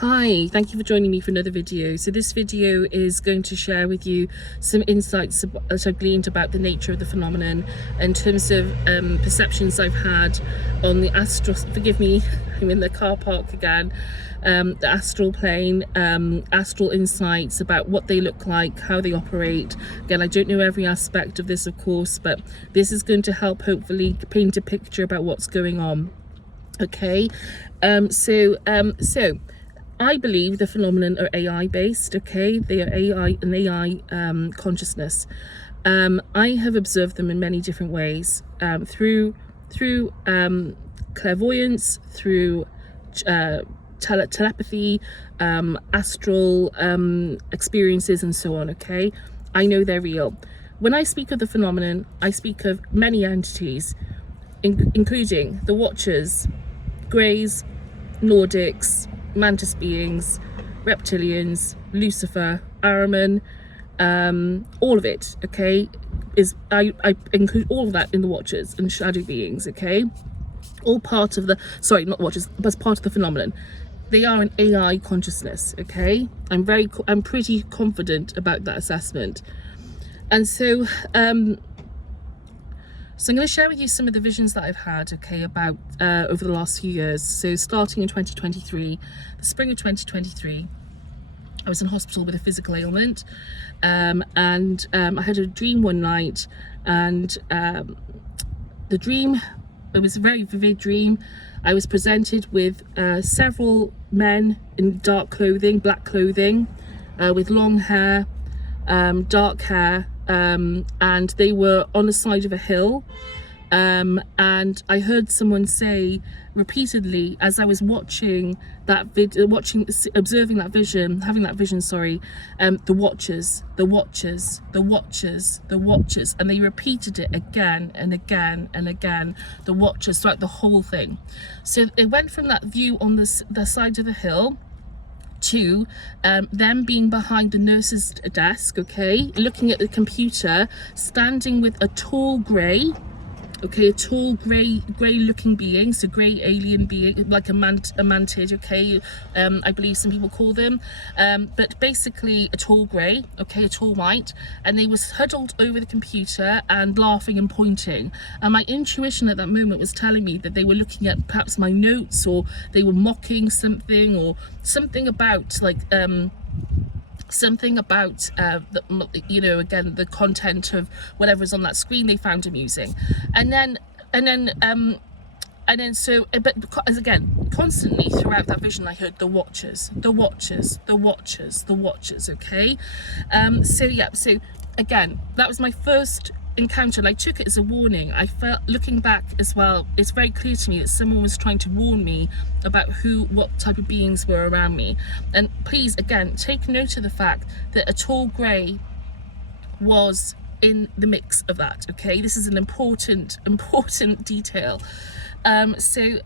Hi, thank you for joining me for another video. So this video is going to share with you some insights that I've gleaned about the nature of the phenomenon in terms of perceptions I've had on the astral, forgive me, I'm in the car park again, the astral plane, astral insights about what they look like, how they operate. Again, I don't know every aspect of this, of course, but this is going to help hopefully paint a picture about what's going on. Okay, so I believe the phenomenon are AI based. Okay, they are an AI consciousness. I have observed them in many different ways, through clairvoyance, through telepathy, astral experiences, and so on. Okay, I know they're real. When I speak of the phenomenon, I speak of many entities, including the Watchers, Greys, Nordics, mantis beings, reptilians, Lucifer, Ahriman, all of it. Okay, I include all of that in the Watchers and shadow beings. Okay, all part of the, sorry, not Watchers, but part of the phenomenon. They are an AI consciousness. Okay, I'm pretty confident about that assessment. And so I'm going to share with you some of the visions that I've had, okay, about over the last few years. So starting in 2023, the spring of 2023, I was in hospital with a physical ailment, and I had a dream one night, and the dream, it was a very vivid dream. I was presented with several men in dark clothing, black clothing, with long hair, dark hair, and they were on the side of a hill, and I heard someone say repeatedly as I was watching that observing that vision, having that vision, sorry, the Watchers, the Watchers, the Watchers, the Watchers, and they repeated it again and again and again, the Watchers, throughout the whole thing. So it went from that view on the side of the hill to them being behind the nurse's desk, okay, looking at the computer, standing with a tall grey, okay, a tall grey looking being, so grey alien being, like a mantid, okay, I believe some people call them, but basically a tall grey, okay, a tall white, and they was huddled over the computer and laughing and pointing, and my intuition at that moment was telling me that they were looking at perhaps my notes, or they were mocking something, or something about like something about you know, again, the content of whatever's on that screen they found amusing. And then so, but as again, constantly throughout that vision I heard the Watchers, the Watchers, the Watchers, the Watchers. Okay, so yeah, so again, that was my first encounter, and I took it as a warning. I felt, looking back as well, it's very clear to me that someone was trying to warn me about what type of beings were around me. And please, again, take note of the fact that a tall grey was in the mix of that. Okay, this is an important detail. So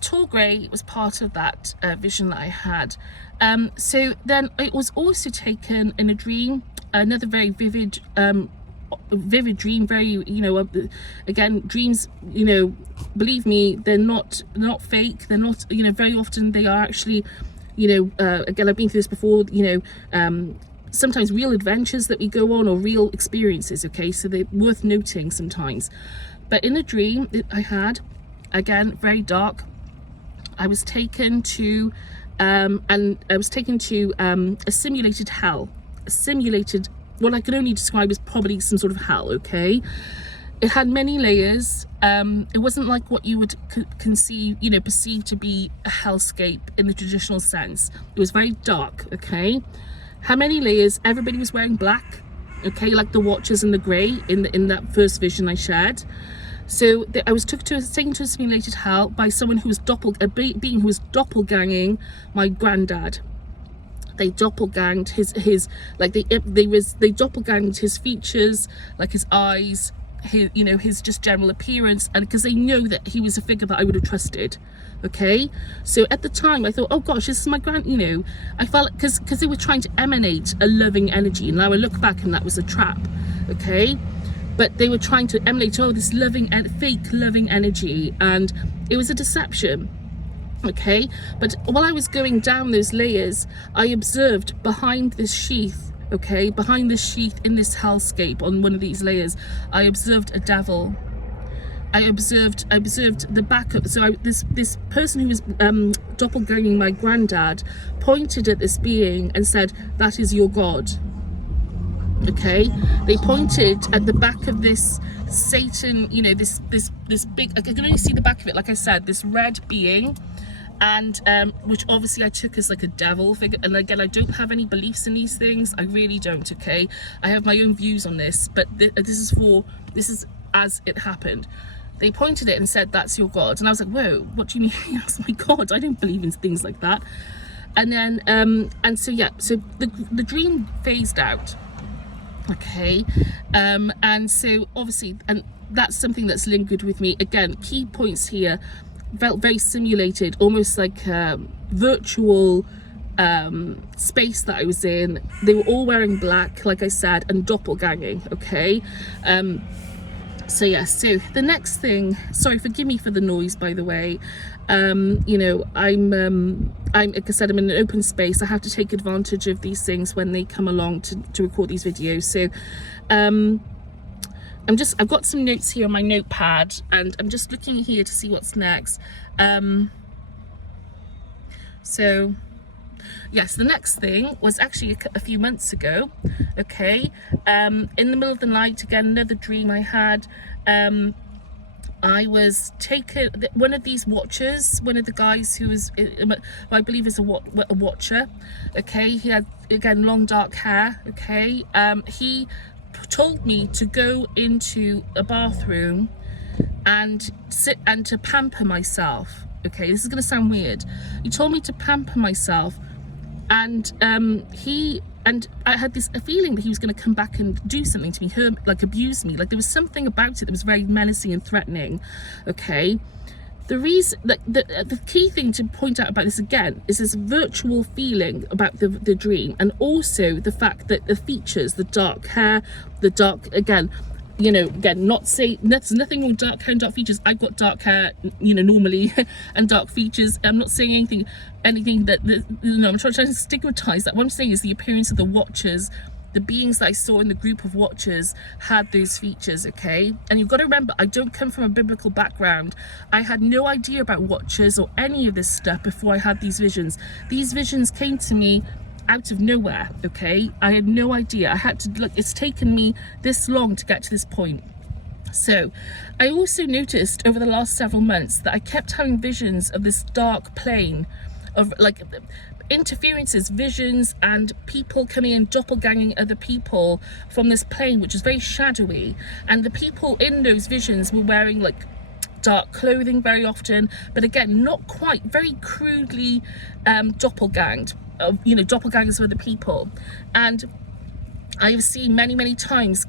tall grey was part of that vision that I had. So then it was also taken in a dream, another very vivid dream, very, you know, again, dreams, you know, believe me, they're not fake, they're not, you know, very often they are actually, you know, again, I've been through this before, you know, sometimes real adventures that we go on, or real experiences. Okay, so they're worth noting sometimes. But in a dream that I had, again, very dark, I was taken to a simulated hell, a simulated, what I can only describe as probably some sort of hell. Okay, it had many layers. It wasn't like what you would conceive, you know, perceive to be a hellscape in the traditional sense. It was very dark. Okay, how many layers? Everybody was wearing black. Okay, like the Watchers and the grey in that first vision I shared. So I was taken to a simulated hell by someone who was a being who was doppelganging my granddad. They doppelganged his like they doppelganged his features, like his eyes, his, you know, his just general appearance, and because they know that he was a figure that I would have trusted. Okay, so at the time I thought, oh gosh, this is my you know, I felt, because they were trying to emanate a loving energy, and now I look back and that was a trap. Okay, but they were trying to emanate, oh, this loving and fake loving energy, and it was a deception. okay? But while I was going down those layers, I observed behind this sheath, okay, behind this sheath in this hellscape on one of these layers, I observed a devil. I observed the back of, so this person who was doppelganging my granddad pointed at this being and said, "That is your God." Okay, they pointed at the back of this Satan, you know, this big, I can only see the back of it, like I said, this red being, and which obviously I took as like a devil figure. And again, I don't have any beliefs in these things, I really don't, okay? I have my own views on this, but this is as it happened. They pointed it and said, "That's your God." And I was like, whoa, what do you mean that's my God? I don't believe in things like that. And then and so yeah, so the dream phased out, okay? And so obviously, and that's something that's lingered with me. Again, key points here felt very simulated, almost like virtual space that I was in. They were all wearing black, like I said, and doppelganging, okay? So yeah, so the next thing, sorry, forgive me for the noise, by the way. You know, I'm like I said, I'm in an open space. I have to take advantage of these things when they come along to record these videos. So I've got some notes here on my notepad, and I'm just looking here to see what's next. So yes, the next thing was actually a few months ago, okay? In the middle of the night, again, another dream I had. I was taken, one of these watchers, one of the guys who was, who I believe is a watcher, okay? He had, again, long dark hair, okay? He told me to go into a bathroom and sit and to pamper myself, okay? This is going to sound weird. He told me to pamper myself, and I had a feeling that he was going to come back and do something to me, like abuse me. Like there was something about it that was very menacing and threatening, okay? The reason, the key thing to point out about this again is this virtual feeling about the dream, and also the fact that the features, the dark hair, the dark, again, you know, again, not say there's nothing wrong with dark hair and dark features. I've got dark hair, you know, normally, and dark features. I'm not saying anything that you know, I'm trying to stigmatize that. What I'm saying is the appearance of the watchers, the beings that I saw in the group of watchers had those features, okay? And you've got to remember, I don't come from a biblical background. I had no idea about watchers or any of this stuff before I had these visions. These visions came to me out of nowhere, okay? I had no idea. I had to look, it's taken me this long to get to this point. So I also noticed over the last several months that I kept having visions of this dark plane of like interferences, visions, and people coming in doppelganging other people from this plane, which is very shadowy. And the people in those visions were wearing like dark clothing very often, but again, not quite, very crudely doppelganged, you know, doppelgangers of other people. And I have seen many times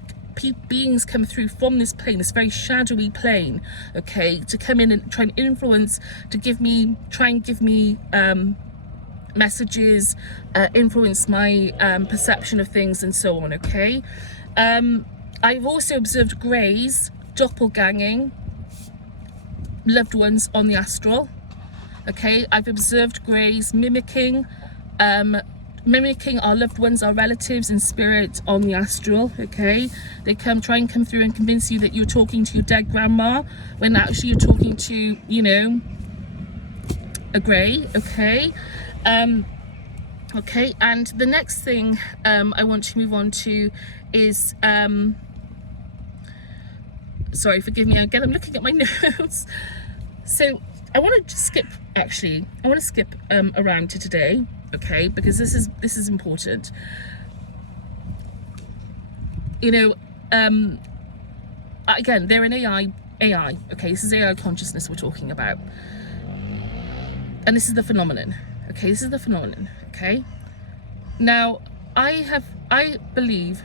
beings come through from this plane, this very shadowy plane, okay, to come in and try and influence, to try and give me messages, influence my perception of things and so on, okay? I've also observed greys doppelganging loved ones on the astral, okay? I've observed greys mimicking our loved ones, our relatives in spirit on the astral, okay? They try and come through and convince you that you're talking to your dead grandma when actually you're talking to, you know, a grey, okay? Okay, and the next thing I want to move on to is, sorry, forgive me again, I'm looking at my notes. So I want to skip around to today, okay, because this is important. You know, again, they're an AI, okay, this is AI consciousness we're talking about. And this is the phenomenon, okay, this is the phenomenon, okay? Now, I believe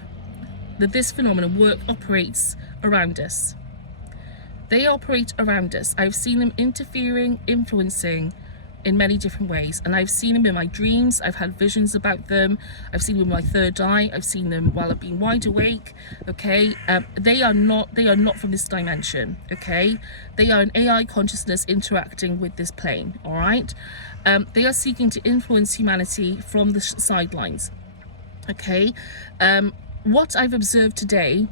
that this phenomenon operates around us. They operate around us. I've seen them interfering, influencing in many different ways, and I've seen them in my dreams. I've had visions about them. I've seen them with my third eye. I've seen them while I've been wide awake. Okay, they are not from this dimension. Okay, they are an AI consciousness interacting with this plane. All right, they are seeking to influence humanity from the sidelines. Okay, what I've observed today,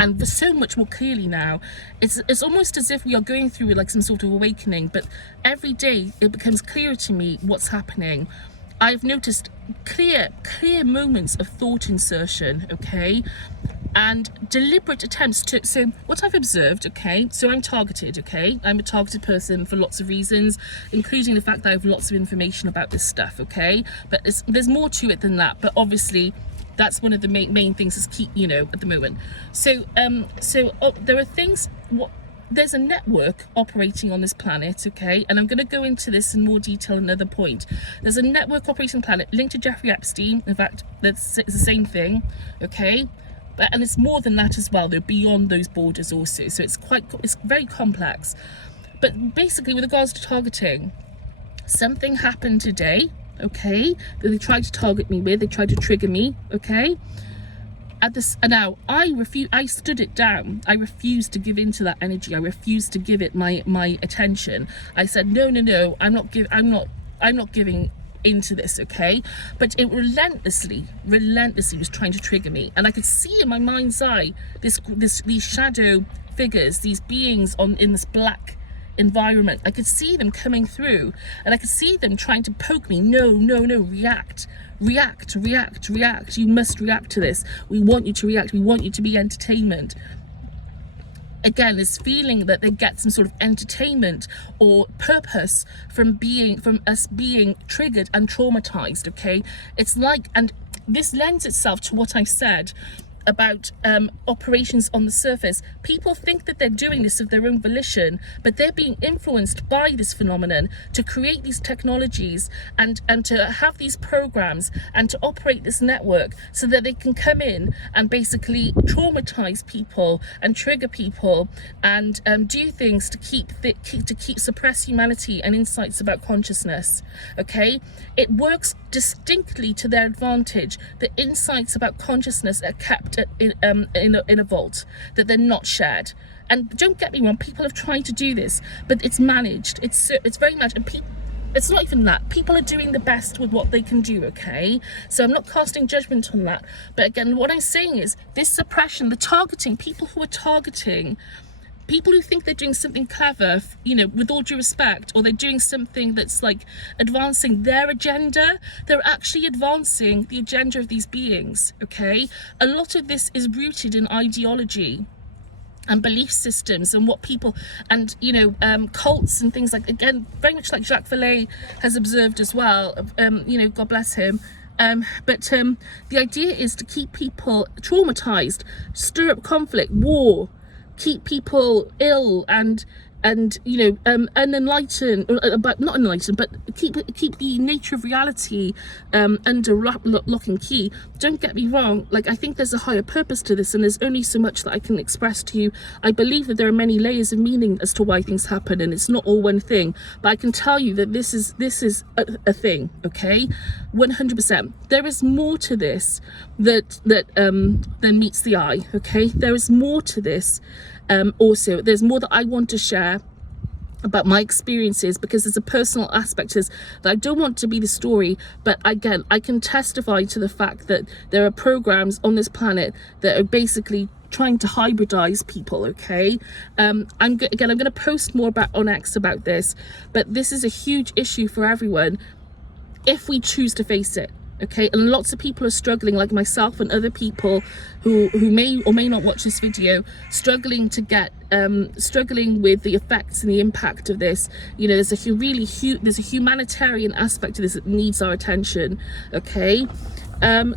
and so much more clearly now, it's almost as if we are going through like some sort of awakening, but every day it becomes clearer to me what's happening. I've noticed clear moments of thought insertion, okay, and deliberate attempts to, so what I've observed, okay, so I'm targeted, okay, I'm a targeted person for lots of reasons, including the fact that I have lots of information about this stuff, okay, but there's more to it than that, but obviously that's one of the main things is keep, you know, at the moment. So there are things, there's a network operating on this planet, okay, and I'm going to go into this in more detail another point. There's a network operating planet linked to Jeffrey Epstein. In fact, it's the same thing, okay, and it's more than that as well. They're beyond those borders also, so it's very complex. But basically, with regards to targeting, something happened today, okay, that they tried to target me with, they tried to trigger me, okay, at this, and now I stood it down. I refused to give into that energy. I refused to give it my attention. I said no, I'm not giving into this, okay, but it relentlessly was trying to trigger me, and I could see in my mind's eye these shadow figures, these beings in this black environment. I could see them coming through, and I could see them trying to poke me. No, react. You must react to this. We want you to react. We want you to be entertainment. Again, this feeling that they get some sort of entertainment or purpose from us being triggered and traumatized, okay? It's like, and this lends itself to what I've said about operations on the surface. People think that they're doing this of their own volition, but they're being influenced by this phenomenon to create these technologies and to have these programs and to operate this network so that they can come in and basically traumatize people and trigger people and do things to keep suppress humanity and insights about consciousness. Okay, it works distinctly to their advantage. The insights about consciousness are kept in a vault, that they're not shared. And don't get me wrong, people have tried to do this, but it's managed. It's very much, and it's not even that. People are doing the best with what they can do, okay? So I'm not casting judgment on that. But again, what I'm saying is this suppression, the targeting, people who are targeting, people who think they're doing something clever, you know, with all due respect, or they're doing something that's like advancing their agenda, they're actually advancing the agenda of these beings, okay? A lot of this is rooted in ideology and belief systems and what people, and you know, cults and things like, again, very much like Jacques Vallée has observed as well, you know, God bless him. But the idea is to keep people traumatized, stir up conflict, war, keep people ill and you know, unenlightened, but not enlightened, but keep the nature of reality under lock and key. Don't get me wrong, like I think there's a higher purpose to this, and there's only so much that I can express to you. I believe that there are many layers of meaning as to why things happen, and it's not all one thing, but I can tell you that this is a thing, okay? 100%. There is more to this than meets the eye, okay? There is more to this. Also, there's more that I want to share about my experiences, because there's a personal aspect to this that I don't want to be the story, but again, I can testify to the fact that there are programs on this planet that are basically trying to hybridize people, okay? I'm going to post more on X about this, but this is a huge issue for everyone if we choose to face it. Okay, and lots of people are struggling, like myself and other people who may or may not watch this video, struggling with the effects and the impact of this. You know, there's a humanitarian aspect to this that needs our attention. Okay, and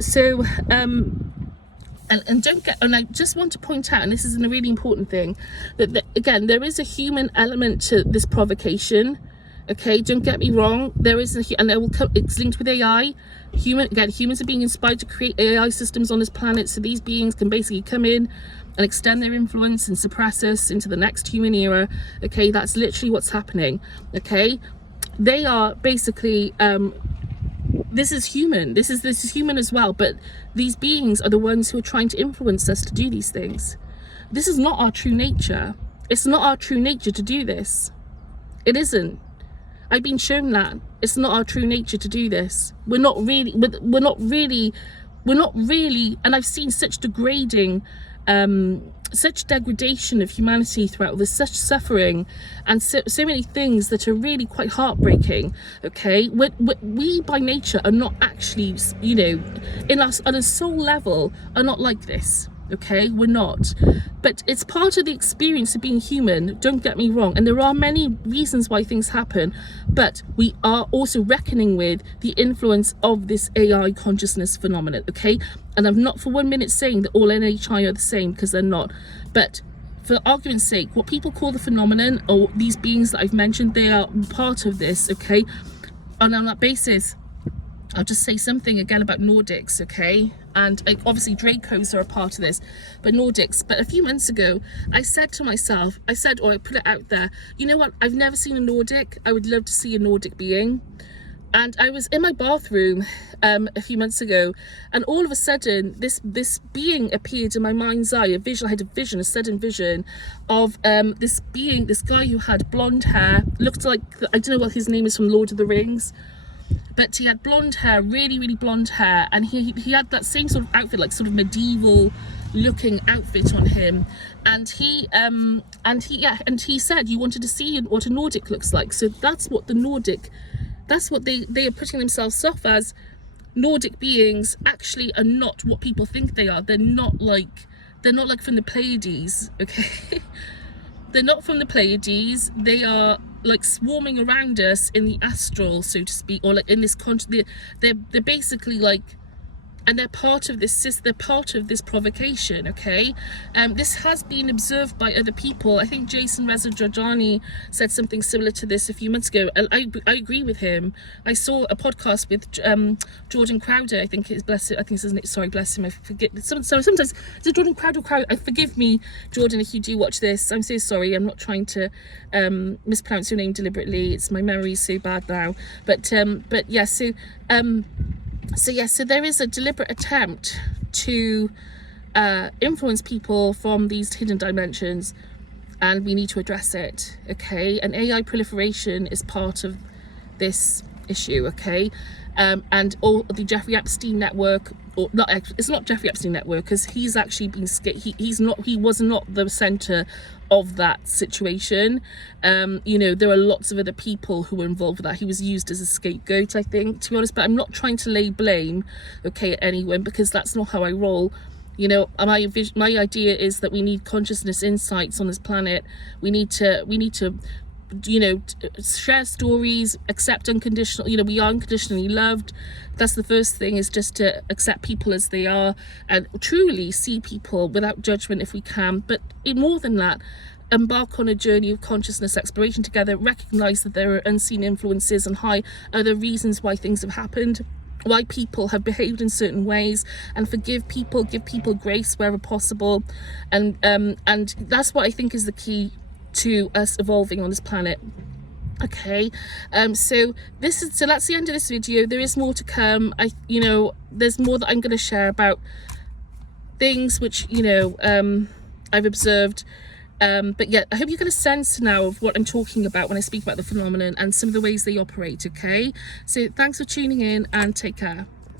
I just want to point out, and this is a really important thing, that again, there is a human element to this provocation. Okay, don't get me wrong, there is it's linked with AI. Humans are being inspired to create AI systems on this planet so these beings can basically come in and extend their influence and suppress us into the next human era. Okay, that's literally what's happening. Okay, they are basically this is human. This is human as well, but these beings are the ones who are trying to influence us to do these things. This is not our true nature. It's not our true nature to do this. It isn't. I've been shown that it's not our true nature to do this. We're not really, and I've seen such such degradation of humanity throughout this, such suffering, and so many things that are really quite heartbreaking. Okay, we by nature are not actually, you know, in us on a soul level, are not like this. Okay, we're not, but it's part of the experience of being human, don't get me wrong, and there are many reasons why things happen, but we are also reckoning with the influence of this AI consciousness phenomenon. Okay, and I'm not for 1 minute saying that all NHI are the same, because they're not, but for argument's sake, what people call the phenomenon, or these beings that I've mentioned, they are part of this. Okay, and on that basis, I'll just say something again about Nordics, okay? And obviously Dracos are a part of this, but Nordics. But a few months ago, I said to myself, I put it out there, you know what? I've never seen a Nordic. I would love to see a Nordic being. And I was in my bathroom a few months ago, and all of a sudden, this being appeared in my mind's eye. I had a sudden vision of this being, this guy who had blonde hair, looked like, I don't know what his name is from Lord of the Rings, but he had blonde hair, really, really blonde hair, and he had that same sort of outfit, like sort of medieval looking outfit on him, and he said you wanted to see what a Nordic looks like. So that's what the Nordic, that's what they are putting themselves off as. Nordic beings actually are not what people think they are. They're not like from the Pleiades, okay? They're not from the Pleiades. They are like swarming around us in the astral, so to speak, or like in this they're basically like, and they're part of this provocation. Okay, this has been observed by other people. I think Jason Reza Georgiani said something similar to this a few months ago, and I agree with him. I saw a podcast with Jordan Crowder. I think it's bless him. I think it's his name. Sorry, bless him. I forget. Sometimes is it Jordan Crowder? Forgive me, Jordan, if you do watch this. I'm so sorry. I'm not trying to mispronounce your name deliberately. It's my memory is so bad now. But yeah. So there is a deliberate attempt to influence people from these hidden dimensions, and we need to address it. Okay, and AI proliferation is part of this issue. Okay, and all the Jeffrey Epstein network, or not, it's not Jeffrey Epstein network, because he's actually been he was not the center of that situation. You know, there are lots of other people who were involved with that. He was used as a scapegoat, I think, to be honest, but I'm not trying to lay blame, okay, at anyone, because that's not how I roll. You know, my idea is that we need consciousness insights on this planet. We need to you know, share stories, accept unconditional, you know, we are unconditionally loved. That's the first thing, is just to accept people as they are and truly see people without judgment if we can. But more than that, embark on a journey of consciousness exploration together, recognize that there are unseen influences and high other reasons why things have happened, why people have behaved in certain ways, and forgive people, give people grace wherever possible. And that's what I think is the key to us evolving on this planet. Okay, so that's the end of this video. There is more to come. There's more that I'm going to share about things which I've observed, but yeah, I hope you get a sense now of what I'm talking about when I speak about the phenomenon and some of the ways they operate. Okay, so thanks for tuning in, and take care.